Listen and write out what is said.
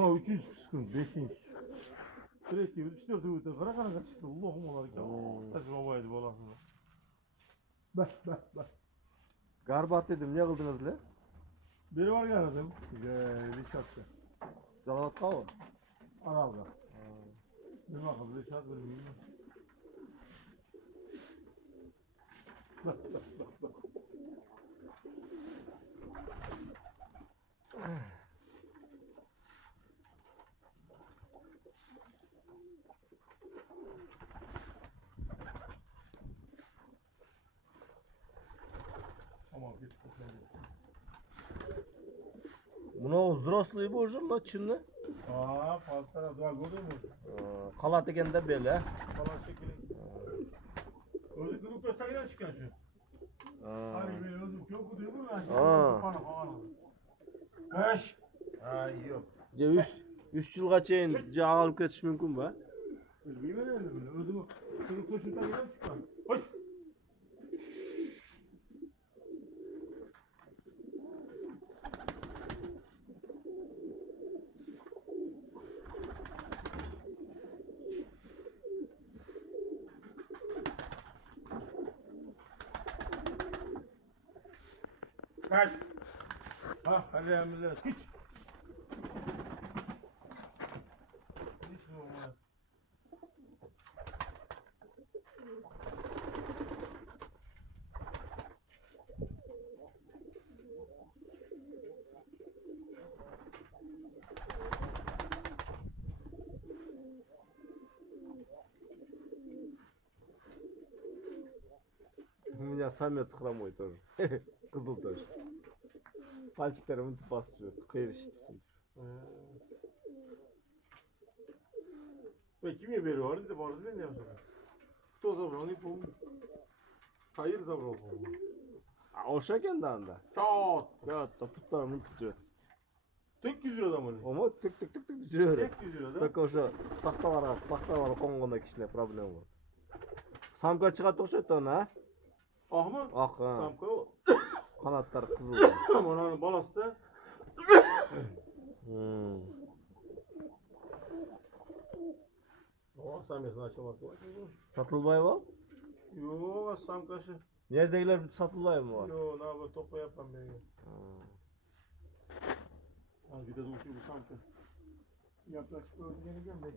Bana 3. çıkın, 5. Direkt gibi 3-4 öğütten kara kaçtı. Allah'ım olar ki. Taşı babaydı bu olasını. Bak. Garbat dedim, ne kıldınız le? Biri var yaradım. Rişat'ta. Zalavat mı? Aralda. Bir bakalım Rişat bir bilmiyorum. Bak. Tamam git. Buna взрослый boğuşur la Çinli. Pastara dua görüyor musun? Kalat eken de böyle. Falan şekilde. Özü kırık göstergen çıkan şu. Hani böyle özü çok kuduyor mu? Beş. Ay yok. 3 yılga çeyin alıp ketiş mümkün mü? Bilmiyorum öyle. Özü kırık göstergen çıkan. Hoş. Kaç. Hadi emriler. Hiç. Hiç mi olmaz? У меня самец хромой тоже. Кызыл тоже. Пальчиктерimi basıyor. Kıyır işte. Ve kime veriyor? Orada var değil mi? Кто забрал? Не помню. Hayır забрал, по-моему. Oşa kendi anda. Çat. Ya topuklarımı tutuyor. Tek 100 liradan mı? Ama tık duruyor. Tek 100 liradan. Tek oşa taktalara konğunda kişiler problem var. Samka çıkarttı oşa etti ona ha. Ah mı? Ah ha. Samka o. Kanatları kızıl. Onun balası da. O samyasını açamak var. Satılbay var. Yo samkası. Neredekiler satılbay mı var? Yo ne yapayım topa yapan beni. Bir de duşu bu samka. Yaklaşık öldüğünü gelmedi.